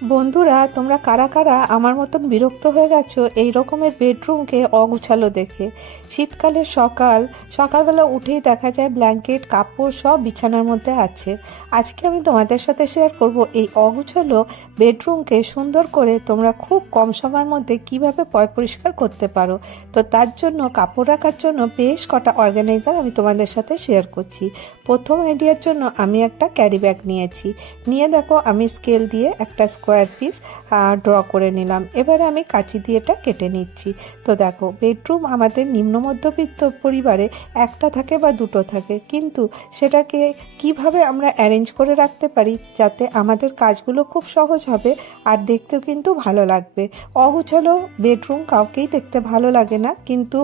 বন্ধুরা, তোমরা কারা কারা আমার মতন বিরক্ত হয়ে গেছো এই রকমের বেডরুমকে অগুছালো দেখে? শীতকালের সকালবেলা উঠেই দেখা যায় ব্ল্যাঙ্কেট কাপড় সব বিছানার মধ্যে আছে। আজকে আমি তোমাদের সাথে শেয়ার করব এই অগুছালো বেডরুমকে সুন্দর করে তোমরা খুব কম সময়ের মধ্যে কিভাবে পরিষ্কার করতে পারো। তো তার জন্য কাপড় রাখার জন্য বেশ কটা অর্গানাইজার আমি তোমাদের সাথে শেয়ার করছি। প্রথম আইডিয়ার জন্য আমি একটা ক্যারি ব্যাগ নিয়ে দেখো আমি স্কেল দিয়ে একটা স্কোয়ার পিস ড্র করে নিলাম। এবারে আমি কাঁচি দিয়ে এটা কেটে নিচ্ছি। তো দেখো, বেডরুম আমাদের নিম্ন মধ্যবিত্ত পরিবারে একটা থাকে বা দুটো থাকে, কিন্তু সেটাকে কিভাবে আমরা অ্যারেঞ্জ করে রাখতে পারি যাতে আমাদের কাজগুলো খুব সহজ হবে আর দেখতেও কিন্তু ভালো লাগবে। অগুছালো বেডরুম কাউকেই দেখতে ভালো লাগে না, কিন্তু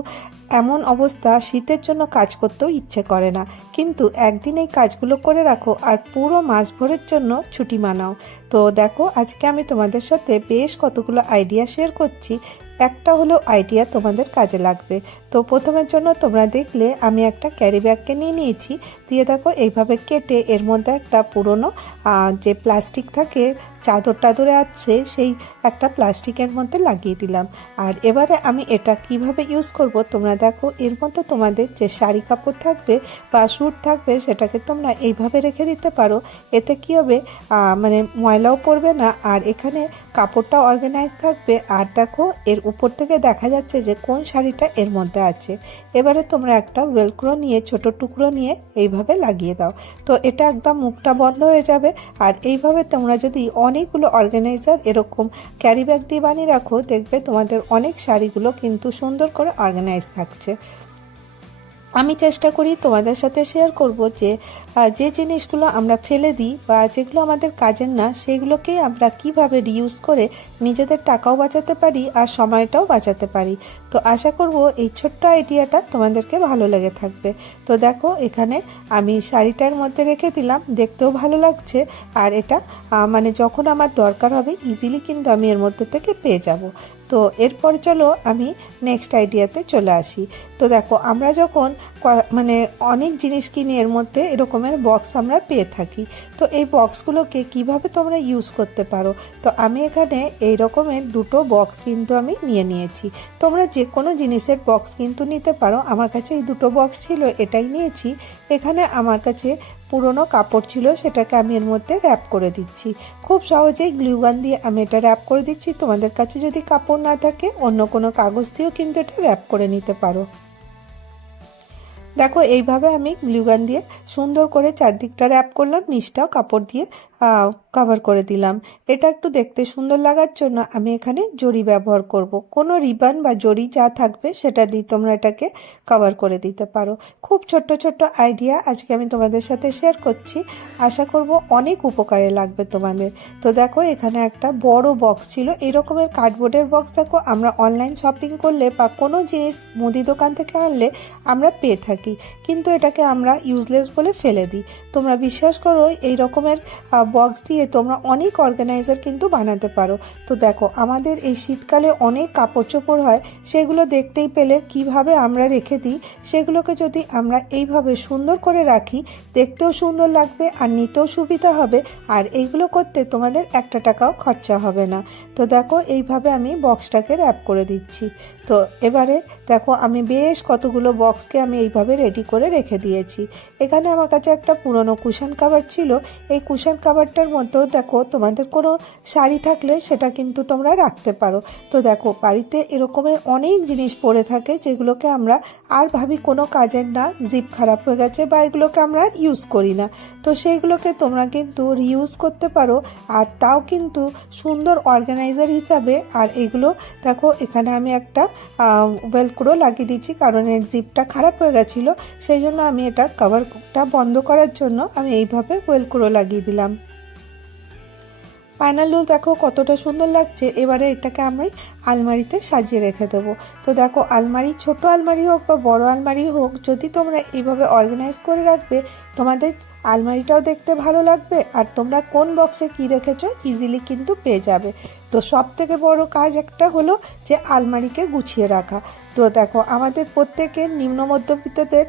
এমন অবস্থা শীতের জন্য কাজ করতেও ইচ্ছে করে না। কিন্তু একদিন এই কাজগুলো করে রাখো আর পুরো মাস ভরের জন্য ছুটি মানাও। তো দেখো, আজকে আমি তোমাদের সাথে বেশ কতগুলো আইডিয়া শেয়ার করছি। একটা হলো আইডিয়া তোমাদের কাজে লাগবে। তো প্রথমের জন্য তোমরা দেখলে আমি একটা ক্যারি ব্যাগকে নিয়েছি। দিয়ে দেখো এইভাবে কেটে এর মধ্যে একটা পুরনো যে প্লাস্টিক থাকে চাদর টাদরে আছে, সেই একটা প্লাস্টিকের মধ্যে লাগিয়ে দিলাম। আর এবারে আমি এটা কিভাবে ইউজ করব তোমরা দেখো। এর মধ্যে তোমাদের যে শাড়ি কাপড় থাকবে বা স্যুট থাকবে সেটাকে তোমরা এইভাবে রেখে দিতে পারো। এতে কী হবে, মানে ময়লাও পড়বে না, আর এখানে কাপড়টা অর্গানাইজ থাকবে। আর দেখো, এর উপর থেকে দেখা যাচ্ছে যে কোন শাড়িটা এর মধ্যে আছে। এবারে তোমরা একটা ওয়েলক্রো নিয়ে ছোট টুকরো নিয়ে এইভাবে লাগিয়ে দাও। তো এটা একদম মুখটা বন্ধ হয়ে যাবে। আর এইভাবে তোমরা যদি অনেকগুলো অর্গানাইজার এরকম ক্যারি ব্যাগ দিয়ে বানিয়ে রাখো, দেখবে তোমাদের অনেক শাড়িগুলো কিন্তু সুন্দর করে অর্গানাইজ থাকছে। আমি চেষ্টা করি তোমাদের সাথে শেয়ার করব যে যে জিনিসগুলো আমরা ফেলে দিই বা যেগুলো আমাদের কাজের না, সেগুলোকে আমরা কিভাবে রিইউজ করে নিজেদের টাকাও বাঁচাতে পারি আর সময়টাও বাঁচাতে পারি। তো আশা করব এই ছোট্ট আইডিয়াটা তোমাদেরকে ভালো লেগে থাকবে। তো দেখো, এখানে আমি শাড়িটার মধ্যে রেখে দিলাম, দেখতেও ভালো লাগছে। আর এটা মানে যখন আমার দরকার হবে ইজিলি কিন্তু আমি এর মধ্যে থেকে পেয়ে যাব। তো এরপর চলো আমি নেক্সট আইডিয়াতে চলে আসি। তো দেখো, আমরা যখন মানে অনেক জিনিস কিনি এর মধ্যে এরকমের বক্স আমরা পেয়ে থাকি। তো এই বক্সগুলোকে কিভাবে তোমরা ইউজ করতে পারো, তো আমি এখানে এই রকমের দুটো বক্স কিন্তু আমি নিয়েছি। তোমরা যে কোনো জিনিসের বক্স কিন্তু নিতে পারো। আমার কাছে এই দুটো বক্স ছিল, এটাই নিয়েছি। এখানে আমার কাছে পুরনো কাপড় ছিল, সেটাকে আমি এর মধ্যে র্যাপ করে দিচ্ছি। খুব সহজেই গ্লুগান দিয়ে আমি এটা র্যাপ করে দিচ্ছি। তোমাদের কাছে যদি কাপড় না থাকে অন্য কোনো কাগজ দিয়েও কিন্তু এটা র্যাপ করে নিতে পারো। দেখো, এইভাবে আমি গ্লুগান দিয়ে সুন্দর করে চারদিকটা র্যাপ করলাম, নিচটাও কাপড় দিয়ে কভার করে দিলাম। এটা একটু দেখতে সুন্দর লাগার জন্য আমি এখানে জড়ি ব্যবহার করব। কোনো রিবান বা জড়ি যা থাকবে সেটা দিয়ে তোমরা এটাকে কভার করে দিতে পারো। খুব ছোট্ট ছোট্ট আইডিয়া আজকে আমি তোমাদের সাথে শেয়ার করছি, আশা করব অনেক উপকারে লাগবে তোমাদের। তো দেখো, এখানে একটা বড় বক্স ছিল, এই রকমের কার্ডবোর্ডের বক্স দেখো আমরা অনলাইন শপিং করলে বা কোনো জিনিস মুদি দোকান থেকে আনলে আমরা পেয়ে থাকি, কিন্তু এটাকে আমরা ইউজলেস বলে ফেলে দিই। তোমরা বিশ্বাস করো, এই রকমের বক্স দিয়ে তোমরা অনেক অর্গানাইজার কিন্তু বানাতে পারো। তো দেখো, আমাদের এই শীতকালে অনেক কাপড় চোপড় হয়, সেগুলো দেখতেই পেলে কিভাবে আমরা রেখে দিই। সেগুলোকে যদি আমরা এইভাবে সুন্দর করে রাখি, দেখতেও সুন্দর লাগবে আর নিতেও সুবিধা হবে। আর এইগুলো করতে তোমাদের একটা টাকাও খরচা হবে না। তো দেখো, এইভাবে আমি বক্সটাকে র্যাপ করে দিচ্ছি। তো এবারে দেখো, আমি বেশ কতগুলো বক্সকে আমি এইভাবে রেডি করে রেখে দিয়েছি। এখানে আমার কাছে একটা পুরনো কুশন কাভার ছিল। এই কুশন কাভারটার মধ্যেও দেখো তোমাদের কোনো শাড়ি থাকলে সেটা কিন্তু তোমরা রাখতে পারো। তো দেখো, বাড়িতে এরকমের অনেক জিনিস পড়ে থাকে যেগুলোকে আমরা আর ভাবি কোনো কাজের না, জিপ খারাপ হয়ে গেছে বা এগুলোকে আমরা আর ইউজ করি না। তো সেইগুলোকে তোমরা কিন্তু রিইউজ করতে পারো, আর তাও কিন্তু সুন্দর অর্গানাইজার হিসাবে। আর এগুলো দেখো, এখানে আমি একটা ওয়েলক্রো লাগিয়ে দিচ্ছি, কারণ এর জিপটা খারাপ হয়ে গেছিলো, সেই জন্য আমি এটা কভারটা বন্ধ করার জন্য আমি এইভাবে ওয়েলক্রো লাগিয়ে দিলাম। ফাইনাল লুক দেখো কতটা সুন্দর লাগছে। এবারে এটাকে আমি আলমারিতে সাজিয়ে রেখে দেবো। তো দেখো, আলমারি, ছোট আলমারি হোক বা বড় আলমারি হোক, যদি তোমরা এইভাবে অর্গানাইজ করে রাখবে, তোমাদের আলমারিটাও দেখতে ভালো লাগবে আর তোমরা কোন বক্সে কী রেখেছো ইজিলি কিন্তু পেয়ে যাবে। তো সব থেকে বড় কাজ একটা হলো যে আলমারিকে গুছিয়ে রাখা। তো দেখো আমাদের প্রত্যেকের নিম্ন মধ্যবিত্তদের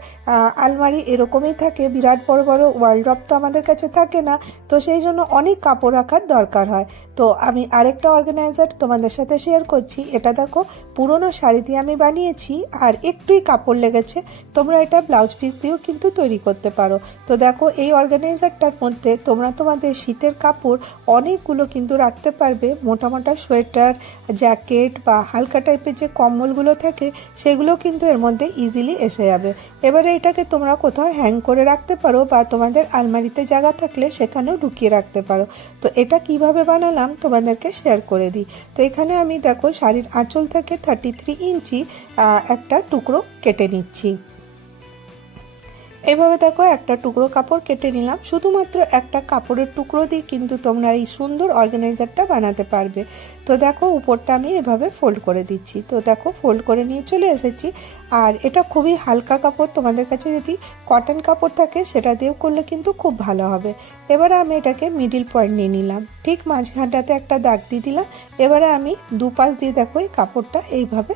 আলমারি এরকমই থাকে, বিরাট বড় বড় ওয়ার্ডরোব তো আমাদের কাছে থাকে না, তো সেই জন্য অনেক কাপড় রাখার দরকার হয়। তো আমি আরেকটা অর্গানাইজার তোমাদের সাথে শেয়ার করছি। এটা দেখো পুরনো শাড়ি দিয়ে আমি বানিয়েছি আর একটুই কাপড় লেগেছে, তোমরা এটা ব্লাউজ পিস দিয়েও কিন্তু তৈরি করতে পারো। তো দেখো এই অর্গানাইজারটার মধ্যে তোমরা তোমাদের শীতের কাপড় অনেকগুলো কিন্তু রাখতে পারবে, মোটা মোটা সোয়েটার, জ্যাকেট বা হালকা টাইপের যে কম্বলগুলো থাকে সেগুলো কিন্তু এর মধ্যে ইজিলি এসে যাবে। এবারে এটাকে তোমরা কোথাও হ্যাং করে রাখতে পারো বা তোমাদের আলমারিতে জায়গা থাকলে সেখানেও ঢুকিয়ে রাখতে পারো। তো এটা কিভাবে বানালাম তোমাদেরকে শেয়ার করে দিই। তো এখানে আমি দেখো শাড়ির আঁচল থেকে 33 ইঞ্চি একটা টুকরো কেটে নিচ্ছি। এইভাবে দেখো একটা টুকরো কাপড় কেটে নিলাম। শুধুমাত্র একটা কাপড়ের টুকরো দিয়ে কিন্তু তোমরা এই সুন্দর অর্গানাইজারটা বানাতে পারবে। তো দেখো উপরটা আমি এভাবে ফোল্ড করে দিচ্ছি। তো দেখো ফোল্ড করে নিয়ে চলে এসেছি। আর এটা খুবই হালকা কাপড়, তোমাদের কাছে যদি কটন কাপড় থাকে সেটা দিয়েও করলে কিন্তু খুব ভালো হবে। এবারে আমি এটাকে মিডিল পয়েন্ট নিয়ে নিলাম, ঠিক মাঝখানটাতে একটা দাগ দিয়ে দিলাম। এবারে আমি দুপাশ দিয়ে দেখো এই কাপড়টা এইভাবে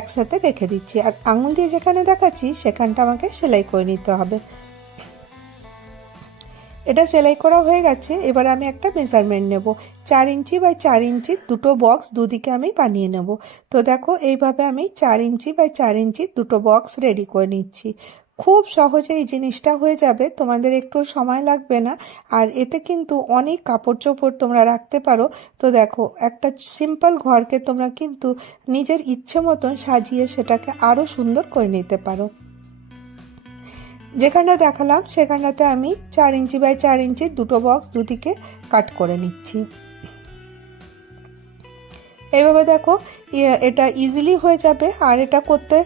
একসাথে রেখে দিচ্ছি, আর আঙুল দিয়ে যেখানে দেখাচ্ছি সেখানটা আমাকে সেলাই করে নিতে হবে। এটা সেলাই করা হয়ে গেছে। এবার আমি একটা মেজারমেন্ট নেব, 4 ইঞ্চি বাই 4 ইঞ্চি দুটো বক্স দুদিকে আমি বানিয়ে নেব। তো দেখো এইভাবে আমি 4 ইঞ্চি বাই 4 ইঞ্চি দুটো বক্স রেডি করে নিচ্ছি। খুব সহজে এই জিনিসটা হয়ে যাবে, তোমাদের একটু সময় লাগবে না, আর এতে কিন্তু অনেক কাপড় চোপড় তোমরা রাখতে পারো। তো দেখো একটা সিম্পল ঘরকে তোমরা কিন্তু নিজের ইচ্ছে মতন সাজিয়ে সেটাকে আরও সুন্দর করে নিতে পারো। যেখানটা দেখালাম সেখানটাতে আমি 4 ইঞ্চি বাই 4 ইঞ্চি দুটো বক্স দুদিকে কাট করে নিচ্ছি। এইভাবে দেখো এটা ইজিলি হয়ে যাবে, আর এটা করতে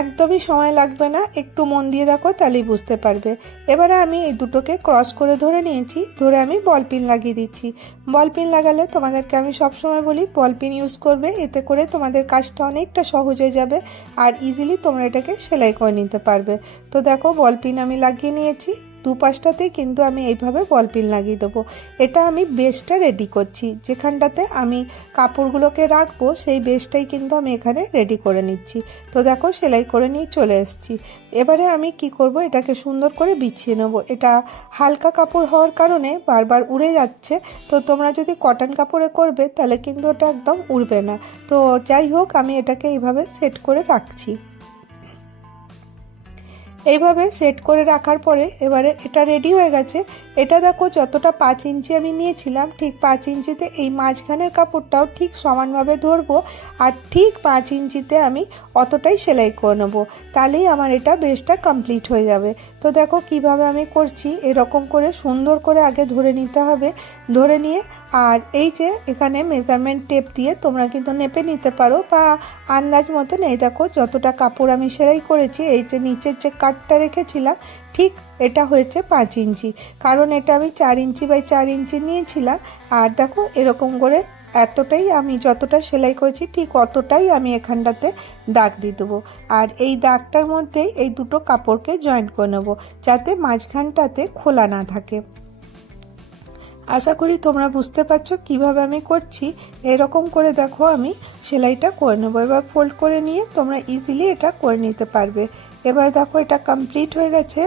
একদমই সময় লাগবে না, একটু মন দিয়ে দেখো তাহলেই বুঝতে পারবে। এবারে আমি এই দুটোকে ক্রস করে ধরে নিয়েছি, ধরে আমি বল পিন লাগিয়ে দিচ্ছি। বল পিন লাগালে তোমাদেরকে আমি সবসময় বলি বল পিন ইউজ করবে, এতে করে তোমাদের কাজটা অনেকটা সহজ হয়ে যাবে আর ইজিলি তোমরা এটাকে সেলাই করে নিতে পারবে। তো দেখো বল পিন আমি লাগিয়ে নিয়েছি, দুপাশটাতেই কিন্তু আমি এইভাবে বল পিন লাগিয়ে দেবো। এটা আমি বেসটা রেডি করছি, যেখানটাতে আমি কাপড়গুলোকে রাখবো সেই বেসটাই কিন্তু আমি এখানে রেডি করে নিচ্ছি। তো দেখো সেলাই করে নিয়ে চলে এসেছি। এবারে আমি কি করব, এটাকে সুন্দর করে বিছিয়ে নেবো। এটা হালকা কাপড় হওয়ার কারণে বারবার উড়ে যাচ্ছে, তো তোমরা যদি কটন কাপড়ে করবে তাহলে কিন্তু ওটা একদম উড়বে না। তো যাই হোক আমি এটাকে এইভাবে সেট করে রাখছি। এইভাবে সেট করে রাখার পরে এবারে এটা রেডি হয়ে গেছে। এটা দেখো যতটা 5 ইঞ্চি আমি নিয়েছিলাম ঠিক 5 ইঞ্চিতে এই মাঝখানের কাপড়টাও ঠিক সমানভাবে ধরবো, আর ঠিক 5 ইঞ্চিতে আমি অতটাই সেলাই করে নেবো, তাহলেই আমার এটা বেসটা কমপ্লিট হয়ে যাবে। তো দেখো কিভাবে আমি করছি, এরকম করে সুন্দর করে আগে ধরে নিতে হবে। ধরে নিয়ে আর এই যে এখানে মেজারমেন্ট টেপ দিয়ে তোমরা কিন্তু নেপে নিতে পারো বা আন্দাজ মতন। এই দেখো যতটা কাপড় আমি সেলাই করেছি, এই যে নিচের যে কাটটা রেখেছিলাম ঠিক এটা হয়েছে 5 ইঞ্চি, কারণ এটা আমি 4 ইঞ্চি বাই 4 ইঞ্চি নিয়েছিলাম। আর দেখো এরকম করে এতটাই আমি যতটা সেলাই করেছি ঠিক অতটাই আমি এখানটাতে দাগ দিয়ে দেবো, আর এই দাগটার মধ্যে এই দুটো কাপড়কে জয়েন্ট করে নেবো যাতে মাঝখানটাতে খোলা না থাকে। আশা করি তোমরা বুঝতে পারছো কিভাবে আমি করছি। এরকম করে দেখো আমি সেলাইটা করে নেবো। এবার ফোল্ড করে নিয়ে তোমরা ইজিলি এটা করে নিতে পারবে। এবার দেখো এটা কমপ্লিট হয়ে গেছে।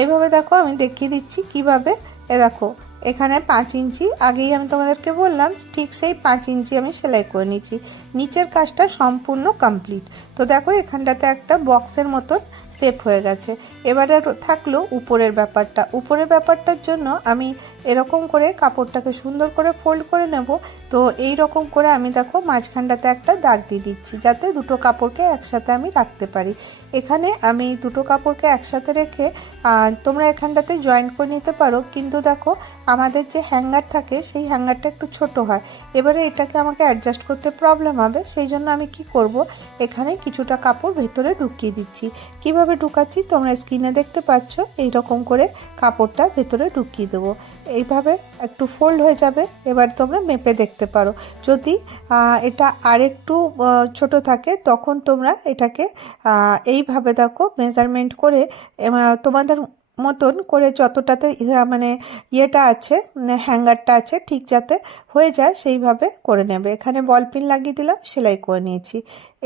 এইভাবে দেখো আমি দেখিয়ে দিচ্ছি কিভাবে। দেখো এখানে 5 ইঞ্চি আগেই আমি তোমাদেরকে বললাম, ঠিক সেই 5 ইঞ্চি আমি সেলাই করে নিচ্ছি। নিচের কাজটা সম্পূর্ণ কমপ্লিট। তো দেখো এখানটাতে একটা বক্সের মতন শেপ হয়ে গেছে। এবারে থাকলো উপরের ব্যাপারটা। উপরের ব্যাপারটার জন্য আমি এরকম করে কাপড়টাকে সুন্দর করে ফোল্ড করে নেব। তো এই রকম করে আমি দেখো মাঝখানটাতে একটা দাগ দিয়ে দিচ্ছি যাতে দুটো কাপড়কে একসাথে আমি রাখতে পারি। এখানে আমি দুটো কাপড়কে একসাথে রেখে তোমরা এখানটাতে জয়েন্ট করে নিতে পারো, কিন্তু দেখো আমাদের যে হ্যাঙ্গার থাকে সেই হ্যাঙ্গারটা একটু ছোট হয়। এবারে এটাকে আমাকে অ্যাডজাস্ট করতে প্রবলেম হবে, সেই জন্য আমি কি করব, এখানে কিছুটা কাপড় ভেতরে ঢুকিয়ে দিচ্ছি। কিভাবে ঢুকাচ্ছি তোমরা স্ক্রিনে দেখতে পাচ্ছ। এই রকম করে কাপড়টা ভেতরে ঢুকিয়ে দেবো, এইভাবে একটু ফোল্ড হয়ে যাবে। এবার তোমরা মেপে দেখতে পারো, যদি এটা আরেকটু ছোট থাকে তখন তোমরা এটাকে এইভাবে দেখো মেজারমেন্ট করে তোমাদের মতন করে যতটাতে মানে ইয়েটা আছে, হ্যাঙ্গারটা আছে, ঠিক যাতে হয়ে যায় সেইভাবে করে নেবে। এখানে বল পিন লাগিয়ে দিলাম, সেলাই করে নিয়েছি।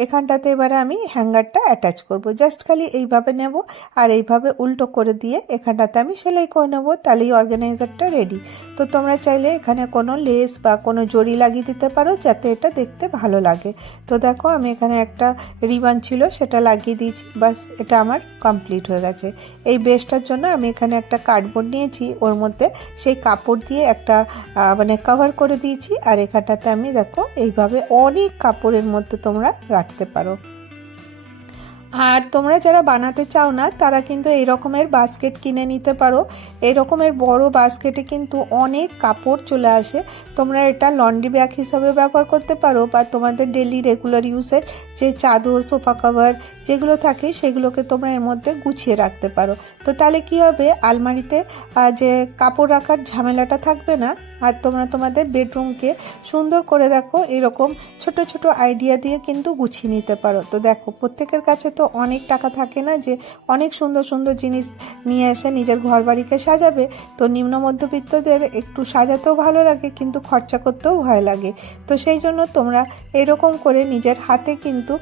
এখানটাতে এবারে আমি হ্যাঙ্গারটা অ্যাটাচ করব। জাস্ট খালি এইভাবে নেব আর এইভাবে উল্টো করে দিয়ে এখানটাতে আমি সেলাই করে নেব, তাহলেই অর্গানাইজারটা রেডি। তো তোমরা চাইলে এখানে কোনো লেস বা কোনো জড়ি লাগিয়ে দিতে পারো, যাতে এটা দেখতে ভালো লাগে। তো দেখো আমি এখানে একটা রিবন ছিল সেটা লাগিয়ে দিয়েছি, বাস এটা আমার কমপ্লিট হয়ে গেছে। এই বেসটার জন্য আমি এখানে একটা কার্ডবোর্ড নিয়েছি, ওর মধ্যে সেই কাপড় দিয়ে একটা মানে কভার করে দিয়েছি। আর এখানটাতে আমি দেখো এইভাবে অনেক কাপড়ের মধ্যে তোমরা রাখতে পারো। আর তোমরা যারা বানাতে চাও না তারা কিন্তু এই রকমের বাস্কেট কিনে নিতে পারো। এই রকমের বড় বাস্কেটে কিন্তু অনেক কাপড় চলে আসে। তোমরা এটা লন্ড্রি ব্যাগ হিসাবে ব্যবহার করতে পারো, বা তোমাদের ডেলি রেগুলার ইউজের যে চাদর, সোফা কভার যেগুলো থাকে সেগুলোকে তোমরা এর মধ্যে গুছিয়ে রাখতে পারো। তো তাহলে কি হবে, আলমারিতে যে কাপড় রাখার ঝামেলাটা থাকবে না। আর তোমরা তোমাদের বেডরুমকে সুন্দর করে দেখো এরকম ছোট ছোট আইডিয়া দিয়ে কিন্তু গুছিয়ে নিতে পারো। তো দেখো প্রত্যেকের কাছে তো অনেক টাকা থাকে না যে অনেক সুন্দর সুন্দর জিনিস নিয়ে এসে নিজের ঘর বাড়িকে সাজাবে। তো নিম্ন মধ্যবিত্তদের একটু সাজাতেও ভালো লাগে, কিন্তু খরচা করতেও ভয় লাগে। তো সেই জন্য তোমরা এরকম করে নিজের হাতে কিন্তু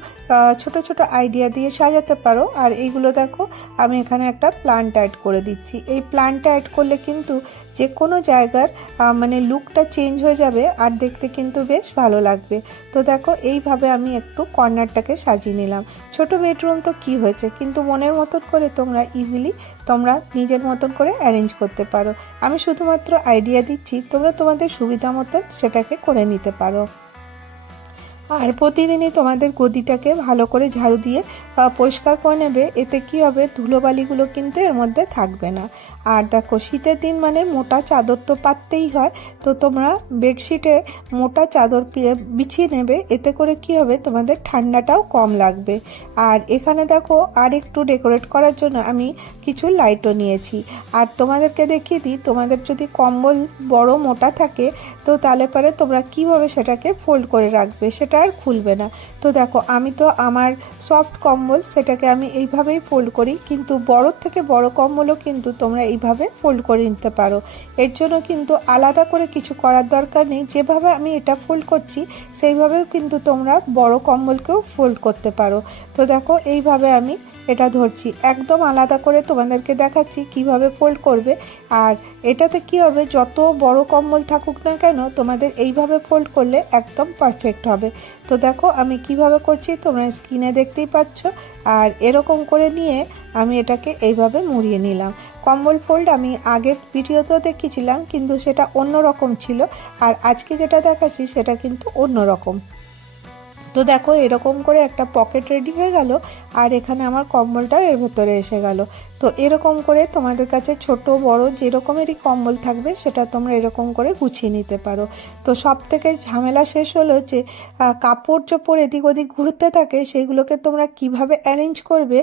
ছোট ছোট আইডিয়া দিয়ে সাজাতে পারো। আর এইগুলো দেখো আমি এখানে একটা প্লান্ট অ্যাড করে দিচ্ছি। এই প্লান্টটা অ্যাড করলে কিন্তু যে কোনো জায়গার মানে লুকটা চেঞ্জ হয়ে যাবে আর দেখতে কিন্তু বেশ ভালো লাগবে। তো দেখো এইভাবে আমি একটু কর্নারটাকে সাজিয়ে নিলাম। ছোট বেডরুম তো কি হয়েছে, কিন্তু মনের মতন করে তোমরা ইজিলি তোমরা নিজের মতন করে অ্যারেঞ্জ করতে পারো। আমি শুধুমাত্র আইডিয়া দিচ্ছি, তোমরা তোমাদের সুবিধা মতন সেটাকে করে নিতে পারো। আর প্রতিদিনই তোমাদের গদিটাকে ভালো করে ঝাড়ু দিয়ে পরিষ্কার করে নেবে। এতে কি হবে, ধুলোবালিগুলো কিন্তু এর মধ্যে থাকবে না। আর দেখো শীতের দিন মানে মোটা চাদর তো পাততেই হয়। তো তোমরা বেডশিটে মোটা চাদর বিছিয়ে নেবে, এতে করে কি হবে তোমাদের ঠান্ডাটাও কম লাগবে। আর এখানে দেখো আর একটু ডেকোরেট করার জন্য আমি কিছু লাইটও নিয়েছি। আর তোমাদেরকে দেখিয়ে দিই, তোমাদের যদি কম্বল বড় মোটা থাকে তো তাহলে পরে তোমরা কিভাবে সেটাকে ফোল্ড করে রাখবে, সেটা আর খুলবে না। তো দেখো আমি তো আমার সফট কম্বল সেটাকে আমি এইভাবেই ফোল্ড করি, কিন্তু বড় থেকে বড় কম্বলও কিন্তু তোমরা এইভাবে ফোল্ড করে নিতে পারো। এর জন্য কিন্তু আলাদা করে কিছু করার দরকার নেই। যেভাবে আমি এটা ফোল্ড করছি সেইভাবেও কিন্তু তোমরা বড় কম্বলকেও ফোল্ড করতে পারো। তো দেখো এইভাবে আমি এটা ধরছি, একদম আলাদা করে তোমাদেরকে দেখাচ্ছি কিভাবে ফোল্ড করবে। আর এটাতে কি হবে, যত বড় কম্বল থাকুক না কেন তোমাদের এইভাবে ফোল্ড করলে একদম পারফেক্ট হবে। তো দেখো আমি কিভাবে করছি তোমরা স্ক্রিনে দেখতেই পাচ্ছ। আর এরকম করে নিয়ে আমি এটাকে এইভাবে মুড়িয়ে নিলাম। কম্বল ফোল্ড আমি আগের ভিডিওতেও দেখিয়েছিলাম, কিন্তু সেটা অন্য রকম ছিল। আর আজকে যেটা দেখাচ্ছি সেটা কিন্তু অন্য রকম। তো দেখো এরকম করে একটা পকেট রেডি হয়ে গেল, আর এখানে আমার কম্বলটাও এর ভেতরে এসে গেল। তো এরকম করে তোমাদের কাছে ছোট বড় যেরকমেরই কম্বল থাকবে সেটা তোমরা এরকম করে গুছিয়ে নিতে পারো। তো সব থেকে ঝামেলা শেষ হলো যে কাপড় চোপড় এদিক ওদিক ঘুরতে থাকে, সেইগুলোকে তোমরা কিভাবে অ্যারেঞ্জ করবে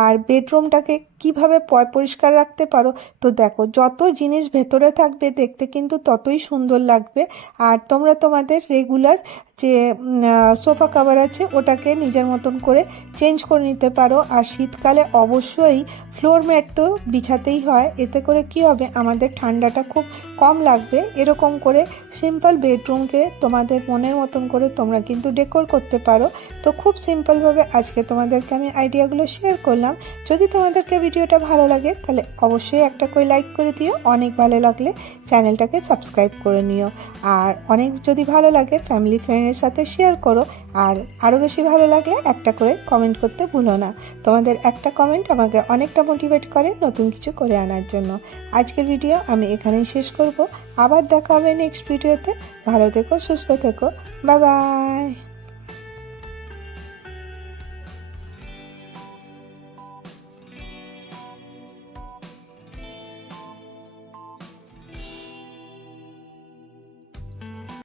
আর বেডরুমটাকে কিভাবে পরিষ্কার রাখতে পারো। তো দেখো যত জিনিস ভেতরে থাকবে দেখতে কিন্তু ততই সুন্দর লাগবে। আর তোমরা তোমাদের রেগুলার যে সোফা কভার আছে ওটাকে নিজের মতন করে চেঞ্জ করে নিতে পারো। আর শীতকালে অবশ্যই ফ্লোর ম্যাট তো বিছাতেই হয়, এতে করে কি হবে আমাদের ঠান্ডাটা খুব কম লাগবে। এরকম করে সিম্পল বেডরুমকে তোমাদের মনের মতন করে তোমরা কিন্তু ডেকোর করতে পারো। তো খুব সিম্পলভাবে আজকে তোমাদেরকে আমি আইডিয়াগুলো শেয়ার করলাম। যদি তোমাদেরকে ভিডিওটা ভালো লাগে তাহলে অবশ্যই একটা করে লাইক করে দিও, অনেক ভালো লাগলে চ্যানেলটাকে সাবস্ক্রাইব করে নিও। আর অনেক যদি ভালো লাগে ফ্যামিলি ফ্রেন্ডের সাথে শেয়ার করো। আর আরও বেশি ভালো লাগলে একটা করে কমেন্ট করতে ভুলো না। তোমাদের একটা কমেন্ট আমাকে অনেকটা মোটিভেট করে নতুন কিছু করে আনার জন্য। আজকের ভিডিও আমি এখানেই শেষ করব। আবার দেখা হবে নেক্সট ভিডিওতে। ভালো থেকো, সুস্থ থেকো, বাই বাই।